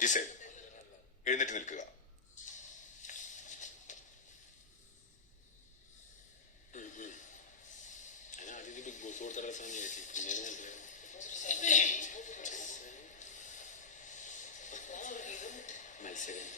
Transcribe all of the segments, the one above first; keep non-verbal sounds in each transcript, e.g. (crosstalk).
Gizele എഴുന്നേറ്റ് നിൽക്കുക big boss കൊടുത്ത രസം പിന്നെ മത്സരം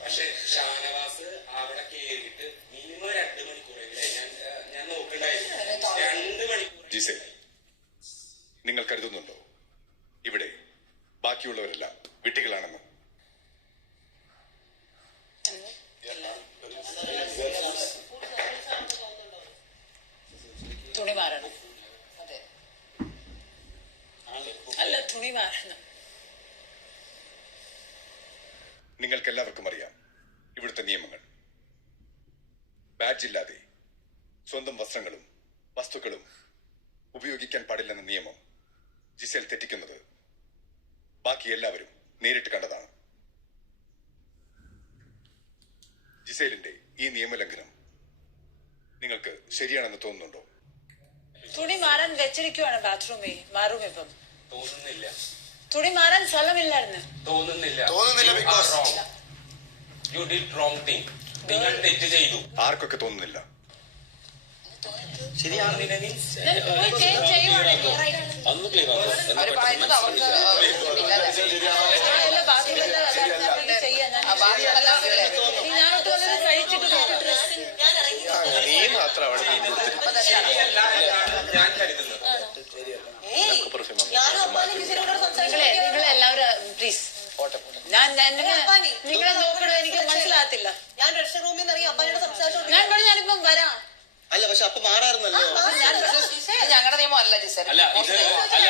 പക്ഷെ ഷാനവാസ് അവിടെ കേറിയിട്ട് മിനിമം രണ്ട് മണിക്കൂറെങ്കിലും ഞാൻ ഏഹ്, ഞാൻ നോക്കണ്ടായിരുന്നു രണ്ട് മണിക്കൂർ ജിസേൽ നിങ്ങൾ കരുതുന്നുണ്ടോ ഇവിടെ ബാക്കിയുള്ളവരെല്ലാം. വിട്ടികളാണെന്ന്. തുണി മാറണം. അതെ. അല്ല തുണി മാറണം. നിങ്ങൾക്കെല്ലാവർക്കും അറിയാം ഇവിടുത്തെ നിയമങ്ങൾ. ബാഡ്ജ് ഇല്ലാതെ സ്വന്തം വസ്ത്രങ്ങളും വസ്തുക്കളും ഉപയോഗിക്കാൻ പാടില്ലെന്ന നിയമം ജിസേൽ തെറ്റിക്കുന്നത് ബാക്കി എല്ലാവരും നേരിട്ട് കണ്ടതാണ്. ജിസേലിന്റെ ഈ നിയമലംഘനം നിങ്ങൾക്ക് ശരിയാണെന്ന് തോന്നുന്നുണ്ടോ? തുണി മാറാൻ വെച്ചിരിക്കുവാണ് ബാത്റൂമിൽ മാറും ഇപ്പം തോന്നുന്നില്ല. തുണി മാറാൻ സ്ഥലമില്ലായിരുന്നു. തോന്നുന്നില്ല. തോന്നുന്നില്ല because you did wrong thing നിങ്ങൾ തെറ്റ് ചെയ്തു. ആർക്കൊക്കെ തോന്നുന്നില്ല? അന്ന് ക്ലിയർ അവർ പറയുന്നത് അവർക്ക് എല്ലാ ബാത്റൂമിലും അതാണ് ഞാൻ വേണ്ടി ചെയ്യാൻ ഞാൻ ഞാനൊട്ട് വന്നത് കഴിച്ചിട്ട് ഡ്രസ് നീ മാത്രം അവിടെ മീൻ കൊടുത്തിട്ട് ശരിയല്ല എന്നാണ് ഞാൻ കരുതുന്നത് നിങ്ങളെ നിങ്ങളെ എല്ലാവരും പ്ലീസ് ഞാൻ ഞാൻ നിങ്ങളെ നിങ്ങളെ നോക്കണോ എനിക്ക് മനസ്സിലാകത്തില്ല ഞാൻ ഡ്രസ്സിംഗ് റൂമിൽ നിന്ന് ഇറങ്ങി അപ്പാനോട് സംസാരിച്ചോണ്ട് ഞാൻ പറഞ്ഞു ഞാനിപ്പം വരാം അല്ല പക്ഷെ അപ്പൊ മാറായിരുന്നല്ലോ ഞങ്ങളുടെ നിയമം അല്ല ജിസേൽ അല്ല ഇത് അല്ല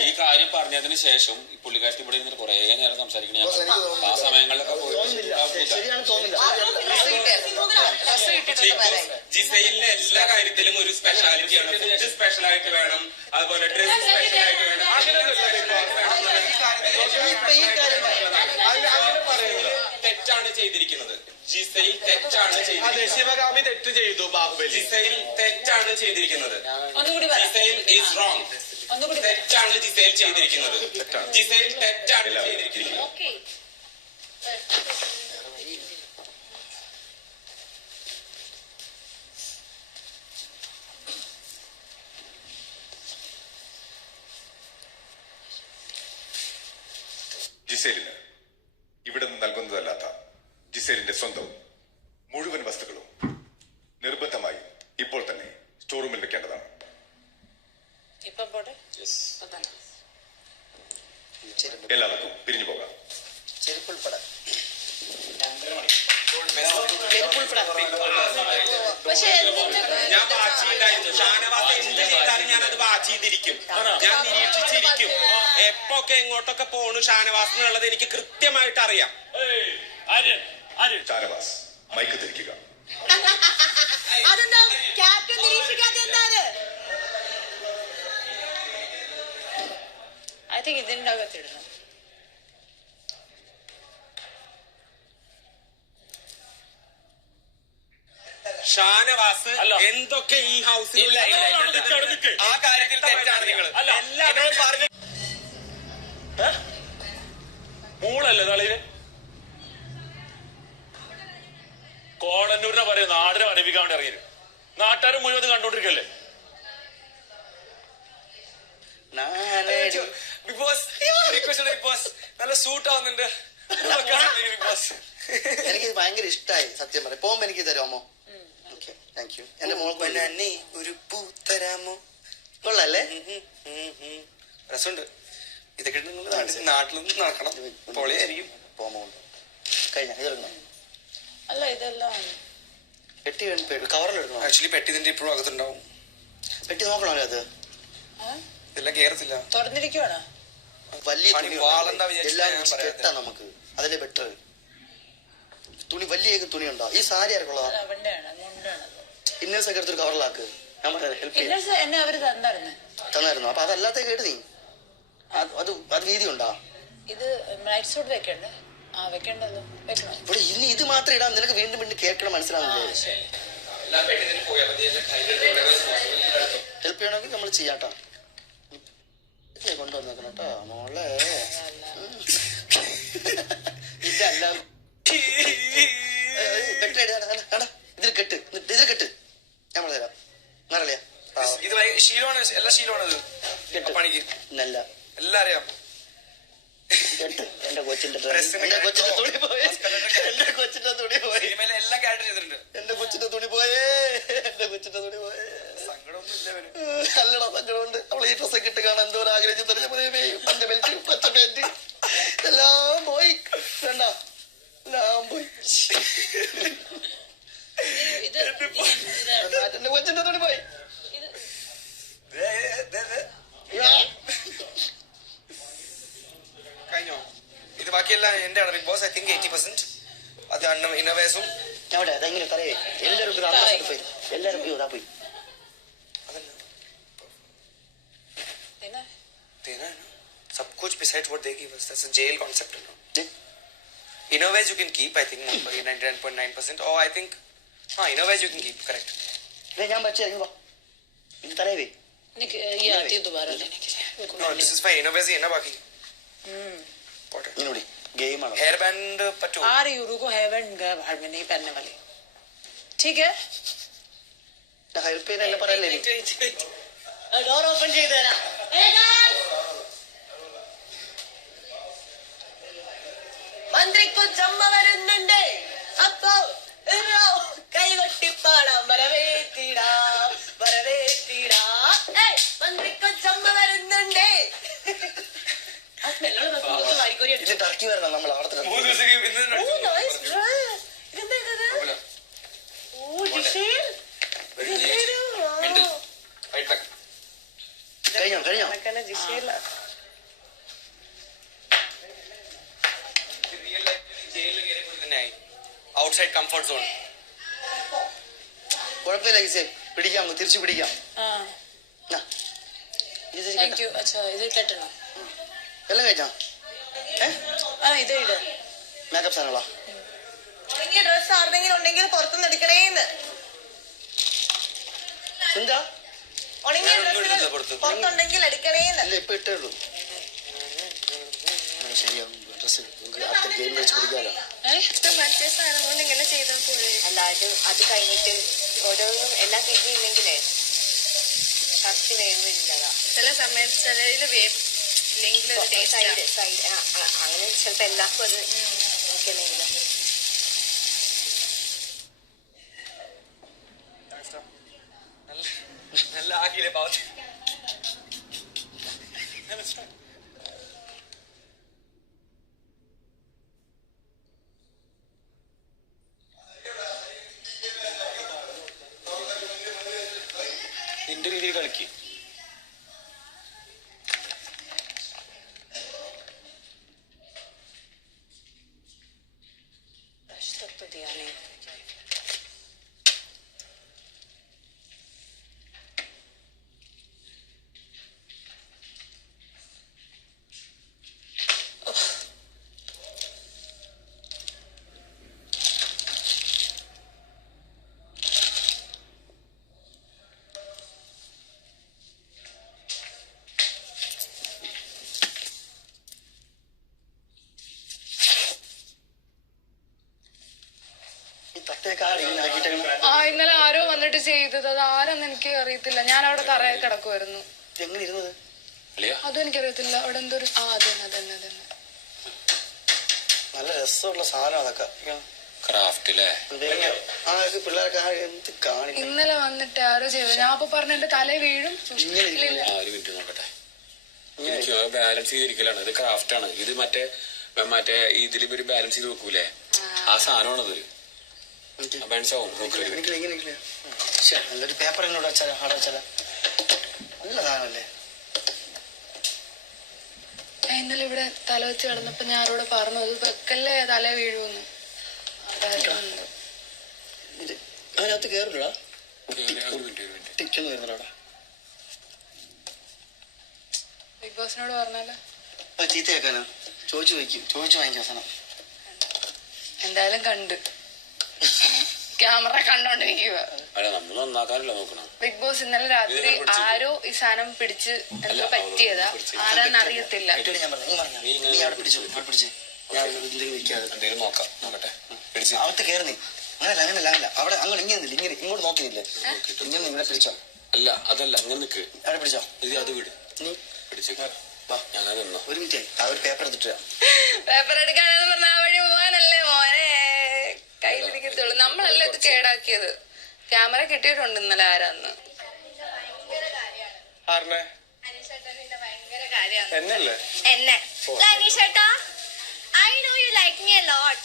ഈ കാര്യം പറഞ്ഞതിന് ശേഷം ഈ പുള്ളിക്കാരത്തി ഇവിടെ നിന്ന് കുറേ നേരം സംസാരിക്കണ ഞാൻ ആ സമയങ്ങളിലൊക്കെ പോയിട്ട് ജിസൈലിന് എല്ലാ കാര്യത്തിലും ഒരു സ്പെഷ്യാലിറ്റി ആണ്. ഫുഡ് സ്പെഷ്യൽ ആയിട്ട് വേണം. അതുപോലെ ഡ്രസ് സ്പെഷ്യൽ ആയിട്ട് വേണം. ഈ കാര്യം തെറ്റാണ് ചെയ്തിരിക്കുന്നത്. ജിസൈൽ തെറ്റാണ് അതെ ചെയ്തിരിക്കുന്നത്. ശിവഗാമി തെറ്റ് ചെയ്തു ബാഹുബലി. ജിസൈൽ തെറ്റാണ് ചെയ്തിരിക്കുന്നത്. ഒന്നുകൂടി വരാം ജിസൈൽ ഈസ് റോങ് ഒന്നുകൂടി വരാം തെറ്റാണ് ജിസൈൽ ചെയ്തിരിക്കുന്നത്. ജിസൈൽ തെറ്റാണ് ചെയ്തിരിക്കുന്നത്. ഓക്കെ. ജിസേലിന് ഇവിടെ നിന്ന് നൽകുന്നതല്ലാത്ത ജിസേലിന്റെ സ്വന്തം മുഴുവൻ വസ്തുക്കളും നിർബന്ധമായി ഇപ്പോൾ തന്നെ സ്റ്റോർ റൂമിൽ വെക്കേണ്ടതാണ് എല്ലാവർക്കും പിരിഞ്ഞു പോകാം. ഞാൻ വാച്ച് ചെയ്തായിരുന്നു ഷാനവാസ് എന്ത് ചെയ്താലും ഞാൻ അത് വാച്ച് ചെയ്തിരിക്കും ഞാൻ നിരീക്ഷിച്ചിരിക്കും. എപ്പൊക്കെ എങ്ങോട്ടൊക്കെ പോണു ഷാനവാസ് എന്നുള്ളത് എനിക്ക് കൃത്യമായിട്ട് അറിയാം. ഷാനവാസ് മൈക്ക് തിരിക്കുക. (laughs) അതെന്താ? ക്യാപ്റ്റൻ നിരീക്ഷിക്കാതെ എന്താണ് ഐ തിങ്ക് ഇതിന്റെ അകത്തിടണം ഷാനവാസ് എന്തൊക്കെ ഈ ഹൗസിൽ ആ കാര്യത്തിൽ തെറ്റാണ് നിങ്ങൾ എല്ലാവരും പറഞ്ഞു മൂളല്ലേ തളിയിൽ കോടന്നൂരിനെ പറയും നാടിനെ പഠിപ്പിക്കാൻ വേണ്ടി ഇറങ്ങിയത്. നാട്ടുകാരും മുഴുവൻ കണ്ടോണ്ടിരിക്കല്ലേ? Big Boss request Big Boss നല്ല സൂട്ട് ആവുന്നുണ്ട് ബിഗ് ബോസ്. എനിക്ക് ഭയങ്കര ഇഷ്ടമായി സത്യം പറയാം പോകുമ്പോ എനിക്ക് തരാമോ ഓക്കെ താങ്ക് യു എന്റെ മോൾക്ക് ബനാനെ ഒരു പൂ തരാമോ കൊള്ളല്ലേ രസമുണ്ട്. ഇതൊക്കെ നിങ്ങൾ നാട്ടിൽ നിന്ന് നടക്കണം. പൊളിയായിരിക്കും. പോകുമ്പോ കഴിഞ്ഞ? ഇതെടുക്കണം അല്ല ഇതെല്ലാം പെട്ടി കവറിലെടുക്കണം ആക്ച്വലി പെട്ടി ഇതിന്റെ ഇപ്പോഴും അകത്തുണ്ടാവും. പെട്ടി നോക്കണമല്ലോ അത്? ഇതെല്ലാം കേറത്തില്ല. തുറന്നിരിക്കുവാണോ? വലിയ തുണി വാളണ്ട വിചാരിച്ചിട്ടാ എല്ലാം ഞാൻ പറയാത്തെ. കെട്ടാ നമുക്ക്. അതല്ലേ ബെറ്റർ തുണി വലിയ തുണി ഉണ്ടോ? ഈ സാരി ആർക്കുള്ളതാ അത് ആണ് മുണ്ടാണ് ഇന്നേഴ്സ് ഒക്കെ എടുത്തൊരു കവറിലാക്ക് ഞാൻ പറയാം ഹെൽപ്പ് ചെയ്യാം. ഇന്നേഴ്സ് എന്നെ അവർ തന്നായിരുന്നു. തന്നായിരുന്നു? അപ്പൊ അതല്ലാത്ത കേട്ട് നീ. അത് അത് അത് വീതി ഉണ്ടോ ഇത് നൈറ്റ് സൂട്ട് വെക്കണ്ടേ വെക്കണോ ഇവിടെ ഇനി ഇത് മാത്രം ഇടാം നിനക്ക് വീണ്ടും വീണ്ടും കേൾക്കണം മനസ്സിലാവുന്നില്ലേ? ഹെൽപ്പ് ചെയ്യണമെങ്കിൽ നമ്മൾ ചെയ്യാട്ടോ. കൊണ്ടുവന്നേക്കണം കേട്ടോ മോളെ. ഇതല്ല. ഇതിൽ കെട്ട് ഇതിൽ കെട്ട് നമ്മൾ തരാം എന്നറിയാ ഇത് ശീലമാണ് എല്ലാ ശീലമാണ് ഇത് പണിക്ക്. നല്ല എല്ലാം അറിയാം. കെട്ട് എന്റെ കൊച്ചിന്റെ എന്റെ കൊച്ചിന്റെ തുണി പോയി. എന്റെ കൊച്ചിന്റെ തുണി പോയി. എല്ലാം ക്യാരക്ടർ ചെയ്തിട്ടുണ്ട്. എന്റെ കൊച്ചിന്റെ തുണി പോയേ. എന്റെ കൊച്ചിന്റെ തുണി പോയേ. അല്ലടാ സങ്കടമുണ്ട്. അവൾ ഈ ഡ്രസ്സൊക്കെ ഇട്ട് കാണാൻ എന്തോ ആഗ്രഹിച്ചു തെളിഞ്ഞ പഞ്ച ബെൽറ്റ് പച്ച പാന്റ് എല്ലാം പോയി. വേണ്ട. എല്ലാം പോയി. എന്റെ കൊച്ചിന്റെ തുണി പോയി. ബാക്കിയെല്ലാം എന്റെ ആണ് Bigg Boss I think eighty percent അത് അണ്ണ ഇന്നവേസും അവിടെ അതെങ്ങനെ പറയേ എല്ലാവരും ഒരു അന്തസ്സോടെ പോയി എല്ലാവരും അയ്യോ ഇതാ പോയി അതല്ല പിന്നെ देना है ना सब कुछ besides what they give us that's a jail concept you know ഏ? innovations you can keep i think 99.9% or i think ah innovations you can keep correct ദേ, ഞാൻ വെച്ചേ ഇങ്ങ് വാ ഇത് തലയവേ എനിക്ക് ഈ ആദ്യം ദുബാര लेने के लिए no this is fine innovations है ना बाकी what ഇങ്ങോട്ട് ഗെയിമാണ് hair band पट्टू आ रही हूँ रुको हेवन गए बाहर में नहीं पहनने वाली ठीक है ഹെൽപ്പ് ചെയ്യുന്നല്ലേ പറയല്ലേ നീ? ഡോർ ഓപ്പൺ ചെയ്ത് തരാം മന്ത്രിക്കു ചമ്മ വരുന്നുണ്ട് അപ്പോ ഇരോ കൈകൊട്ടിപ്പാടാം ഇത് ടർക്കി വരണം നമ്മൾ അവിടുത്തെ മൂന്ന് ദിവസം ഇന്ന് ഓ നൈസ് ഇതെന്താ ഇത്? ഓ ജിഷേൽ കഴിഞ്ഞോ കഴിഞ്ഞോ? ഔട്ട്സൈഡ് കംഫർട്ട് സോൺ കുഴപ്പമില്ല ഈസേ. പിടിക്കാം തിരിച്ചു പിടിക്കാം. ആ. നാ. ഇത് ശരി താങ്ക് യു അച്ഛാ ഇത് കെട്ടണം എല്ലാം കഴിച്ചാ? ആ ഇത് ഇട് മേക്കപ്പ് സാധനങ്ങളാ? ഉണങ്ങിയ ഡ്രസ് ആരുടെങ്കിലും ഉണ്ടെങ്കിൽ പുറത്തുനിന്ന് എടുക്കണേന്ന്. എന്താ? ഉണങ്ങിയ ഡ്രസ്സുകൾ പുറത്തുണ്ടെങ്കിൽ എടുക്കണേന്ന്. ഇല്ല ഇപ്പൊ ഇട്ടേ ഉള്ളൂ ശരിയാവും. ഡ്രസ് നമുക്ക് ഗെയിം വെച്ച് പിടിക്കാലോ. മറ്റേ സാധനം കൊണ്ട് ഇങ്ങനെ ചെയ്താൽ പോലെ അല്ല അത് അത് കഴിഞ്ഞിട്ട് ഓരോന്നും എല്ലാം കിട്ടിയില്ലെങ്കിലേ കത്തി വേവില്ലതാ ചില സമയത്ത് ചിലതിൽ വേവ് ഇല്ലെങ്കിൽ ഒരു ടേസ്റ്റ് സൈഡ് സൈഡ് അങ്ങനെ ചിലപ്പോ എല്ലാവർക്കും അത് നോക്കിയെന്നെങ്കിലും. നല്ല നല്ല ആക്കിയില്ലേ പാവത്തി. ചെയ്തത്? അത് ആരെന്ന് എനിക്ക് അറിയത്തില്ല. ഞാൻ അവിടെ തറയിൽ കിടക്കുമായിരുന്നു എങ്ങനെ ഇരുന്നത് അതും എനിക്കറിയത്തില്ല. അവിടെ എന്തൊരു ഒരു ആ അതന്നെ അതന്നെ അതന്നെ നല്ല രസമുള്ള സാധനം അതൊക്കെ. ഇന്നലെ വന്നിട്ട് ആരോ ചെയ്തു. ഞാൻ അപ്പൊ പറഞ്ഞ എന്റെ തല വീഴും. ഇങ്ങനെ ഇല്ല, ഇല്ല. ഒരു മിനിറ്റ് നോക്കട്ടെ. എനിക്ക് ബാലൻസ് ചെയ്തിരിക്കലാണ്. ഇത് ക്രാഫ്റ്റ് ആണ്. ഇത് മറ്റേ മറ്റേ ഇതിൽ ഒരു ബാലൻസ് ചെയ്ത് വെക്കൂലേ? ആ. സാധനമാണത്. ഇങ്ങനെ ഇരിക്കില്ല. ശ്ശെ, നല്ലൊരു പേപ്പർ എന്നോട് വെച്ചാലോ അവിടെ വെച്ചാലോ നല്ല സാധനമല്ലേ? ഞാൻ ഇന്നലെ ഇവിടെ തല വെച്ച് കിടന്നപ്പോ ഞാൻ ആരോട് പറഞ്ഞു അത് വെക്കല്ലേ തല വീഴുമെന്ന്. അതായിരുന്നു ഇത് അതിനകത്ത് കയറില്ലടാ ഒരു മിനിറ്റ് ഒരു മിനിറ്റ് ടിക്കുന്നു വരുന്നുണ്ടോ ബിഗ് ബിഗ് ബോസിനോട് പറഞ്ഞാലോ? അത് ചീത്തയാക്കാനോ ചോദിച്ചു വയ്ക്കും ചോദിച്ചു വാങ്ങിക്കും അവസാനം എന്തായാലും കണ്ട്. (laughs) ക്യാമറ കണ്ടോണ്ടിരിക്കുക അല്ല നമ്മൾ നന്നാക്കാനല്ല നോക്കണം. ബിഗ് ബോസ് ഇന്നലെ രാത്രി ആരോ ഈ സാധനം പിടിച്ച് എന്തോ പറ്റിയതാ. ആരാന്ന് അറിയത്തില്ല. ഏറ്റവും ഞാൻ പറഞ്ഞു നീ കയറി അങ്ങനല്ല അങ്ങനല്ല അങ്ങനല്ല. അവിടെ അങ്ങോട്ട് ഇങ്ങനെ ഇങ്ങനെ ഇങ്ങോട്ട് ഇങ്ങനെ നിങ്ങളെ പിടിച്ചോ. അല്ല അതല്ല അങ്ങനെ നിക്ക്. അവിടെ പിടിച്ചോ. ഇത് അത് വിട്. നീ പിടിച്ച്. വാ. ഞാൻ നിന്നോ. ഒരു മിനിറ്റ് ആ ഒരു പേപ്പർ എടുത്തിട്ട് പേപ്പർ എടുക്കാനാണെന്ന് പറഞ്ഞ കയ്യിലിരിക്കത്തുള്ളൂ നമ്മളല്ല ഇത് കേടാക്കിയത്? ക്യാമറ കിട്ടിയിട്ടുണ്ട് ഇന്നലെ ആരാന്ന്. എന്നെ. അനീഷേട്ടാ. I know you like me a lot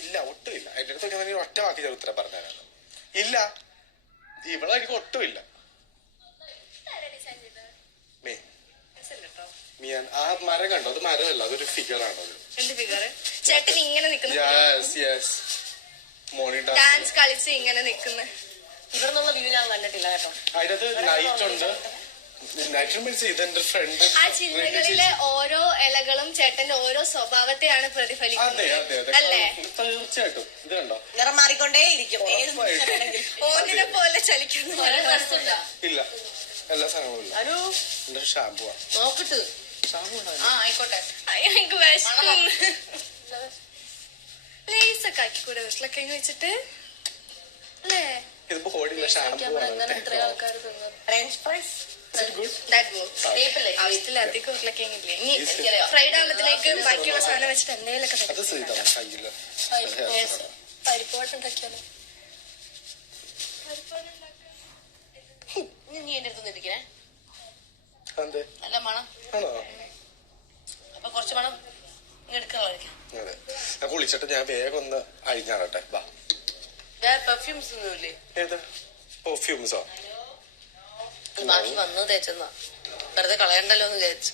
ഇല്ല ഒട്ടും ഇല്ല എന്റെ അടുത്ത് ഞാൻ ഒറ്റ വാക്കി ഞാൻ ഉത്തരം പറഞ്ഞതാണ് ഇല്ല ഇവിടെ എനിക്ക് ഒട്ടും ഇല്ല മേ. മിയാൻ ആ മരം കണ്ടോ? അത് മരമല്ല അതൊരു ഫിഗർ ആണോ ചേട്ടൻ ഇങ്ങനെ നിൽക്കുന്നു. യെസ് യെസ് ഡാൻസ് ഡാൻസ് കളിച്ച് ഇങ്ങനെ നിക്കുന്നു. ഇവിടെ വ്യൂ ഞാൻ കണ്ടിട്ടില്ല കേട്ടോ. അതിനകത്ത് നൈറ്റ് ഉണ്ട്. ആ ചിന്തകളിലെ ഓരോ ഇലകളും ചേട്ടന്റെ ഓരോ സ്വഭാവത്തെയാണ് പ്രതിഫലിക്കുന്നത്. അതെ അതെ അല്ലേ? തീർച്ചയായിട്ടും. ഇത് കണ്ടോ? നിറം മാറിക്കൊണ്ടേ ഇരിക്കും. ഓന്നിനെ പോലെ ചലിക്കുന്നു. ഇല്ല. എല്ലാ സാധനങ്ങളും ഷാമ്പു ആ. നോക്കിട്ട്. ആ ആയിക്കോട്ടെ. എനിക്ക് വിശക്കുന്നു. ലേസ് ഒക്കെ ആക്കി വീട്ടിലൊക്കെ വെച്ചിട്ട്? അല്ലേ? ഉരുളക്കിഴങ്ങ് ഇല്ലേ? ഇനി. ഫ്രൈഡ് ബാക്കിയുള്ള സാധനം വെച്ചിട്ട് എന്തെങ്കിലുമൊക്കെ ഇനി നീ എന്റെ അടുത്ത് ഇരിക്കണേ. അതെ നല്ല മണം. ആണോ അപ്പൊ കുറച്ച് മണം ഇങ്ങ് എടുക്കാനുള്ളതായിരിക്കും അതെ ഞാൻ കുളിച്ചിട്ട് ഞാൻ വേഗം ഒന്ന് അഴിഞ്ഞാറട്ടെ. വാ. പെർഫ്യൂംസ് ഒന്നുമില്ലേ ഏത്? പെർഫ്യൂംസോ അത് ബാക്കി വന്നത് തേച്ചെന്നാ. വെറുതെ കളയണ്ടല്ലോ എന്ന് വിചാരിച്ചു.